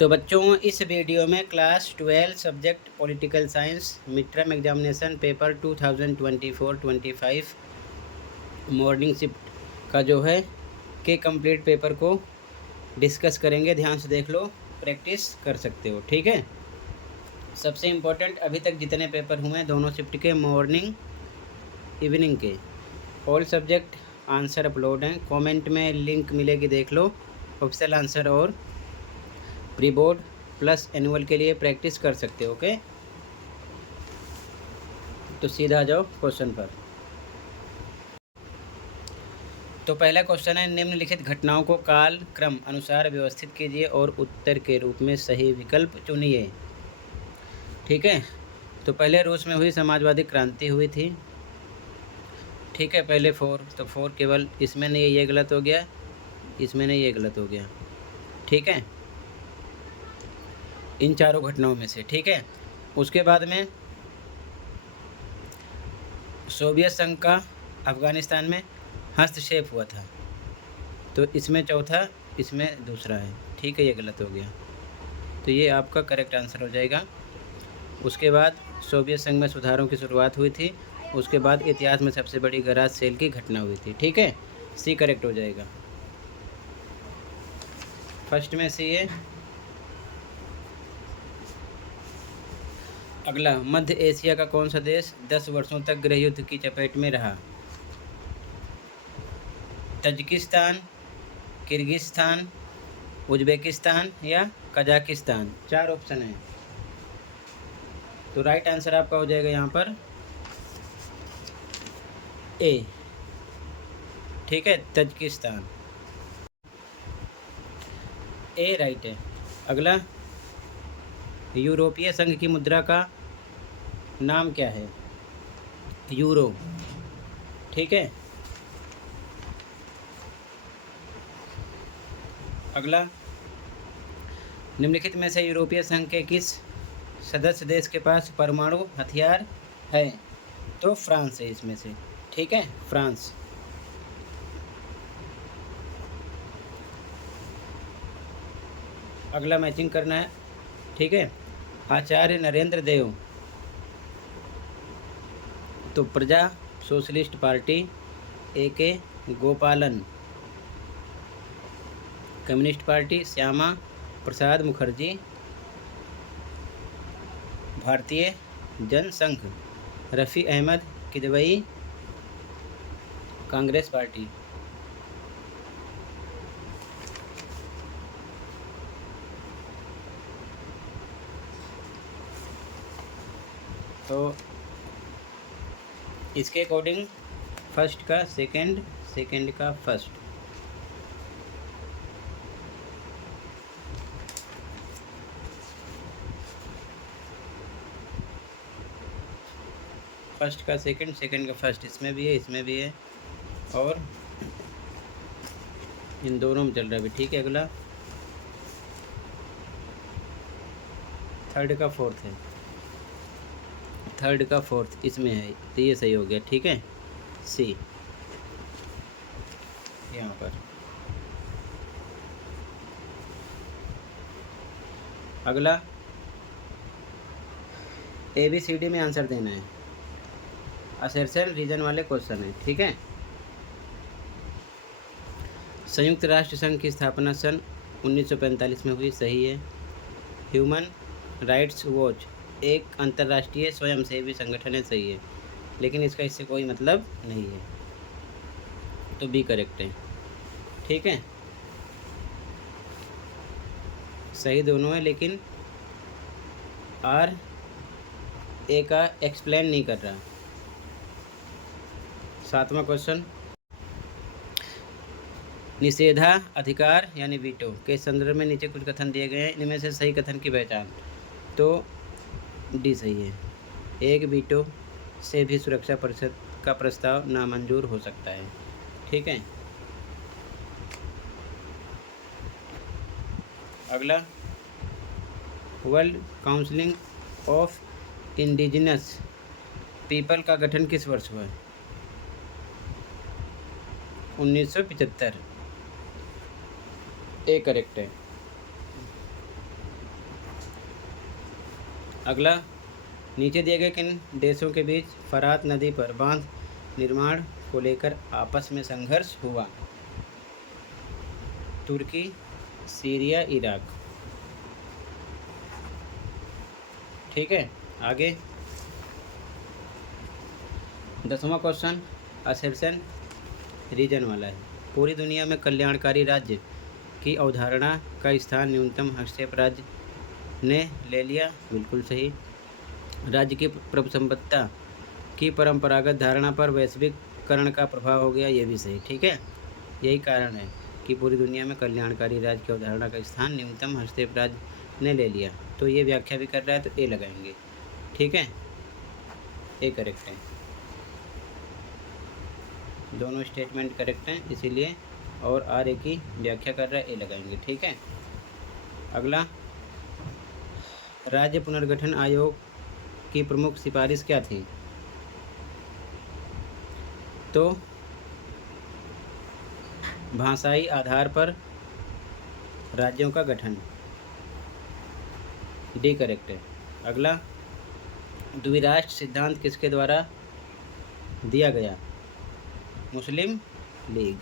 तो बच्चों, इस वीडियो में class 12 subject political science mid term examination paper 2024-25 morning shift का जो है के कंप्लीट पेपर को डिस्कस करेंगे। ध्यान से देख लो, प्रैक्टिस कर सकते हो। ठीक है। सबसे इम्पोर्टेंट, अभी तक जितने पेपर हुए हैं दोनों शिफ्ट के, मॉर्निंग इवनिंग के, ऑल सब्जेक्ट आंसर अपलोड हैं। कमेंट में लिंक मिलेगी, देख लो। ऑफिशियल आंसर और प्री बोर्ड प्लस एनुअल के लिए प्रैक्टिस कर सकते हो। ओके, तो सीधा आ जाओ क्वेश्चन पर। तो पहला क्वेश्चन है, निम्नलिखित घटनाओं को काल क्रम अनुसार व्यवस्थित कीजिए और उत्तर के रूप में सही विकल्प चुनिए। ठीक है। तो पहले रूस में हुई समाजवादी क्रांति हुई थी। ठीक है, पहले 4, तो 4 केवल इसमें नहीं, ये गलत हो गया, इसमें नहीं, ये गलत हो गया। ठीक है, इन चारों घटनाओं में से। ठीक है। उसके बाद में सोवियत संघ का अफ़गानिस्तान में हस्तक्षेप हुआ था, तो इसमें चौथा, इसमें दूसरा है। ठीक है, ये गलत हो गया, तो ये आपका करेक्ट आंसर हो जाएगा। उसके बाद सोवियत संघ में सुधारों की शुरुआत हुई थी। उसके बाद इतिहास में सबसे बड़ी गराज सेल की घटना हुई थी। ठीक है, सी करेक्ट हो जाएगा। फर्स्ट में सी है। अगला, मध्य एशिया का कौन सा देश 10 वर्षों तक गृह युद्ध की चपेट में रहा? तजिकिस्तान, किर्गिस्तान, उज्बेकिस्तान या कजाकिस्तान। 4 ऑप्शन है, तो राइट आंसर आपका हो जाएगा यहाँ पर ए। ठीक है, तजिकिस्तान, ए राइट है। अगला, यूरोपीय संघ की मुद्रा का नाम क्या है? यूरो। ठीक है। अगला, निम्नलिखित में से यूरोपीय संघ के किस सदस्य देश के पास परमाणु हथियार है? तो फ्रांस है इसमें से। ठीक है, फ्रांस। अगला मैचिंग करना है। ठीक है। आचार्य नरेंद्र देव, तो प्रजा सोशलिस्ट पार्टी, A.K. गोपालन, कम्युनिस्ट पार्टी, श्यामा प्रसाद मुखर्जी, भारतीय जनसंघ, रफ़ी अहमद किदवई, कांग्रेस पार्टी। तो इसके अकॉर्डिंग फर्स्ट का सेकंड, सेकंड का फर्स्ट। फर्स्ट का सेकंड, सेकंड का फर्स्ट, इसमें भी है, इसमें भी है, और इन दोनों में चल रहा है भी। ठीक है। अगला, थर्ड का फोर्थ है, थर्ड का फोर्थ इसमें है, तो ये सही हो गया। ठीक है, सी यहाँ पर। अगला, ABCD में आंसर देना है, असर्शन रीजन वाले क्वेश्चन है। ठीक है। संयुक्त राष्ट्र संघ की स्थापना सन 1945 में हुई, सही है। ह्यूमन राइट्स वॉच एक अंतर्राष्ट्रीय स्वयंसेवी संगठन है, सही है, लेकिन इसका इससे कोई मतलब नहीं है, तो बी करेक्ट है। ठीक है, सही दोनों है, लेकिन आर ए का एक्सप्लेन नहीं कर रहा। 7वां क्वेश्चन, निषेधा अधिकार यानी वीटो के संदर्भ में नीचे कुछ कथन दिए गए हैं, इनमें से सही कथन की पहचान। तो डी सही है, एक वीटो से भी सुरक्षा परिषद का प्रस्ताव नामंजूर हो सकता है। ठीक है। अगला, world counselling of indigenous people का गठन किस वर्ष हुआ है? 1975, ए करेक्ट है। अगला, नीचे दिए गए किन देशों के बीच फरात नदी पर बांध निर्माण को लेकर आपस में संघर्ष हुआ? तुर्की, सीरिया, इराक। ठीक है, आगे 10वां क्वेश्चन असर्शन रीजन वाला है। पूरी दुनिया में कल्याणकारी राज्य की अवधारणा का स्थान न्यूनतम हस्तक्षेप राज्य ने ले लिया। बिल्कुल सही। राज्य की प्रभुसंपत्ता की परंपरागत धारणा पर वैश्वीकरण का प्रभाव हो गया। ये भी सही। ठीक है, यही कारण है कि पूरी दुनिया में कल्याणकारी राज्य की अवधारणा का स्थान न्यूनतम हस्तक्षेप राज्य ने ले लिया। तो ये व्याख्या भी कर रहा है तो ए लगाएंगे। ठीक है, ए करेक्ट है, दोनों स्टेटमेंट करेक्ट हैं इसीलिए, और आर ए की व्याख्या कर रहा है, ए लगाएंगे। ठीक है, अगला, राज्य पुनर्गठन आयोग की प्रमुख सिफारिश क्या थी? तो भाषाई आधार पर राज्यों का गठन, डी करेक्ट है। अगला, द्विराष्ट्र सिद्धांत किसके द्वारा दिया गया? मुस्लिम लीग,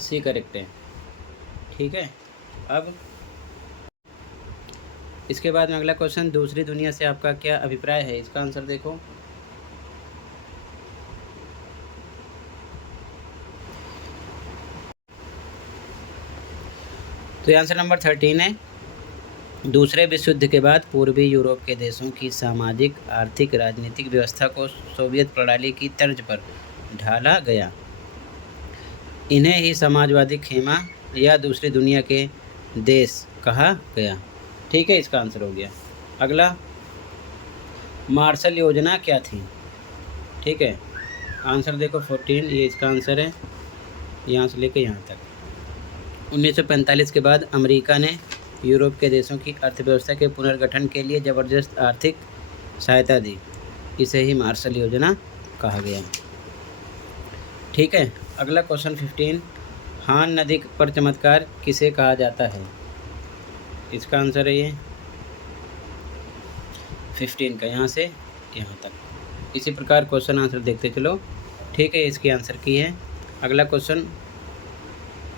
सी करेक्ट है। ठीक है, अब इसके बाद में अगला क्वेश्चन, दूसरी दुनिया से आपका क्या अभिप्राय है? इसका आंसर देखो। तो आंसर नंबर 13 है। दूसरे विश्व युद्ध के बाद पूर्वी यूरोप के देशों की सामाजिक, आर्थिक, राजनीतिक व्यवस्था को सोवियत प्रणाली की तर्ज पर ढाला गया। इन्हें ही समाजवादी खेमा या दूसरी दुनिया के देश कहा गया। ठीक है, इसका आंसर हो गया। अगला, मार्शल योजना क्या थी? ठीक है, आंसर देखो 14, ये इसका आंसर है, यहाँ से लेकर यहाँ तक। 1945 के बाद अमेरिका ने यूरोप के देशों की अर्थव्यवस्था के पुनर्गठन के लिए ज़बरदस्त आर्थिक सहायता दी। इसे ही मार्शल योजना कहा गया। ठीक है, अगला क्वेश्चन 15, हान नदी पर चमत्कार किसे कहा जाता है? इसका आंसर है ये 15 का, यहाँ से यहाँ तक। इसी प्रकार क्वेश्चन आंसर देखते चलो। ठीक है, इसकी आंसर की है। अगला क्वेश्चन,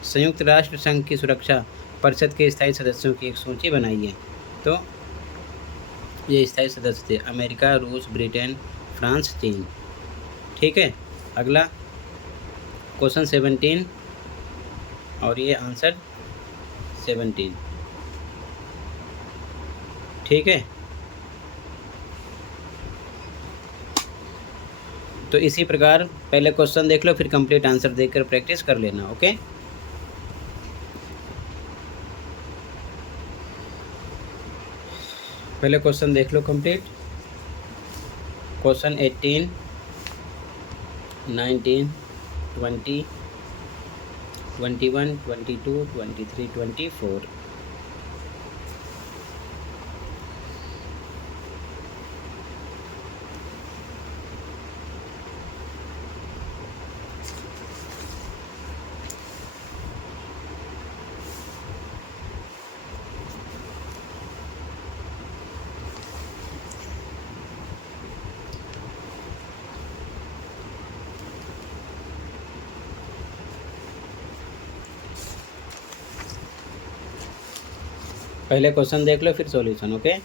संयुक्त राष्ट्र संघ की सुरक्षा परिषद के स्थायी सदस्यों की एक सूची बनाइए। तो ये स्थायी सदस्य थे अमेरिका, रूस, ब्रिटेन, फ्रांस, चीन। ठीक है, अगला क्वेश्चन 17, और ये आंसर 17। ठीक है, तो इसी प्रकार पहले क्वेश्चन देख लो, फिर कंप्लीट आंसर देखकर प्रैक्टिस कर लेना। ओके, पहले क्वेश्चन देख लो कंप्लीट। क्वेश्चन 18, 19, 20, 21, 22, 23, 24। पहले क्वेश्चन देख लो फिर सॉल्यूशन। ओके,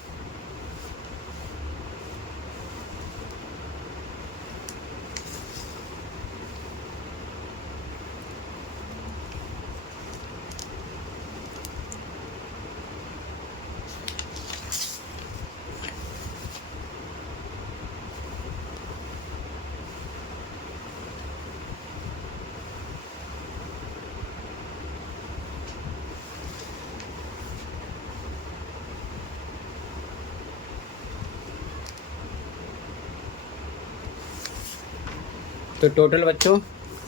तो टोटल बच्चों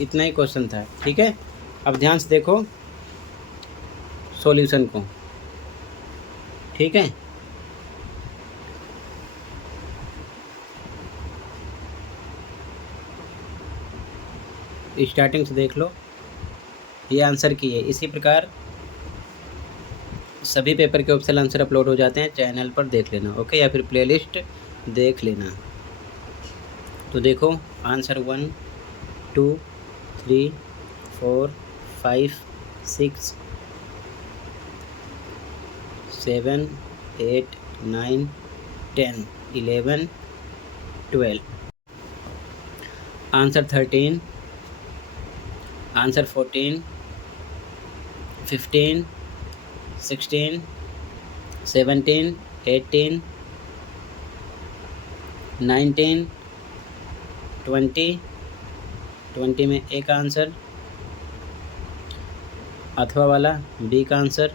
इतना ही क्वेश्चन था। ठीक है, अब ध्यान से देखो सॉल्यूशन को। ठीक है, स्टार्टिंग से देख लो, ये आंसर की है। इसी प्रकार सभी पेपर के ऑप्शनल आंसर अपलोड हो जाते हैं, चैनल पर देख लेना, ओके, या फिर प्लेलिस्ट देख लेना। तो देखो आंसर 1 2 3 4 5 6 7 8 9 10 11 12, आंसर 13, आंसर 14 15 16 17 18 19 20 में ए का आंसर, अथवा वाला बी का आंसर,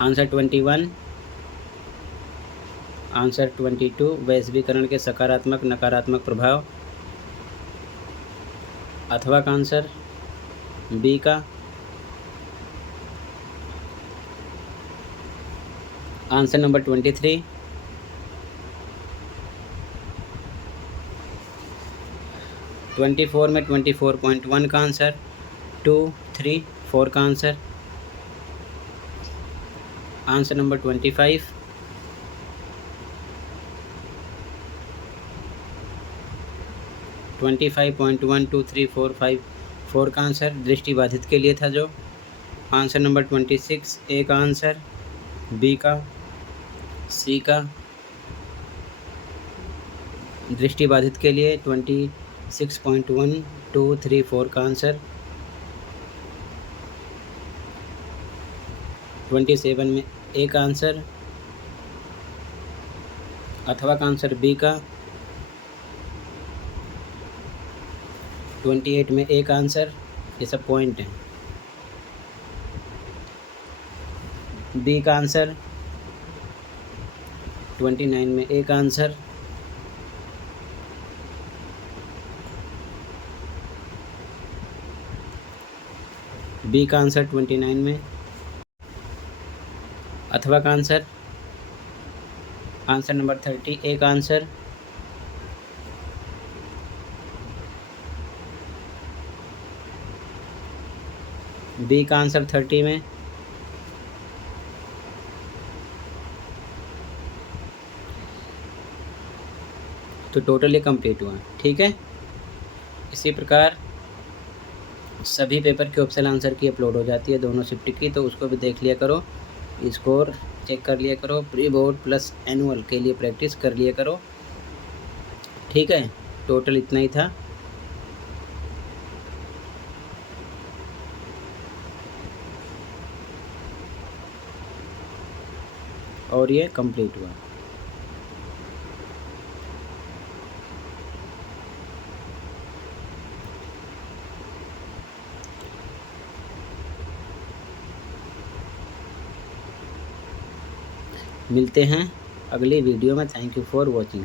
आंसर 21, आंसर 22 वैश्वीकरण के सकारात्मक नकारात्मक प्रभाव, अथवा का आंसर बी का, आंसर नंबर 23, में 24.1 का आंसर, 2 3 4 का आंसर, आंसर नंबर 25, .1 2 3 4 5 4 का आंसर दृष्टिबाधित के लिए था जो, आंसर नंबर 26 ए का आंसर, बी का, सी का, दृष्टिबाधित के लिए 26.1 2 3 4 का आंसर, 27 में ए का आंसर, अथवा का आंसर बी का, 28 में ए का आंसर, ये सब पॉइंट हैं, बी का आंसर, 29 में ए का आंसर, बी का आंसर 29 में, अथवा का आंसर, आंसर नंबर 30 ए का आंसर, बी का आंसर 30 में, तो टोटल ये कंप्लीट हुआ, ठीक है। इसी प्रकार सभी पेपर के ऑप्शनल आंसर की अपलोड हो जाती है दोनों शिफ्ट की, तो उसको भी देख लिया करो, स्कोर चेक कर लिया करो, प्री बोर्ड प्लस एनुअल के लिए प्रैक्टिस कर लिया करो, ठीक है। टोटल इतना ही था। और ये कंप्लीट हुआ। मिलते हैं अगली वीडियो में। Thank you for watching.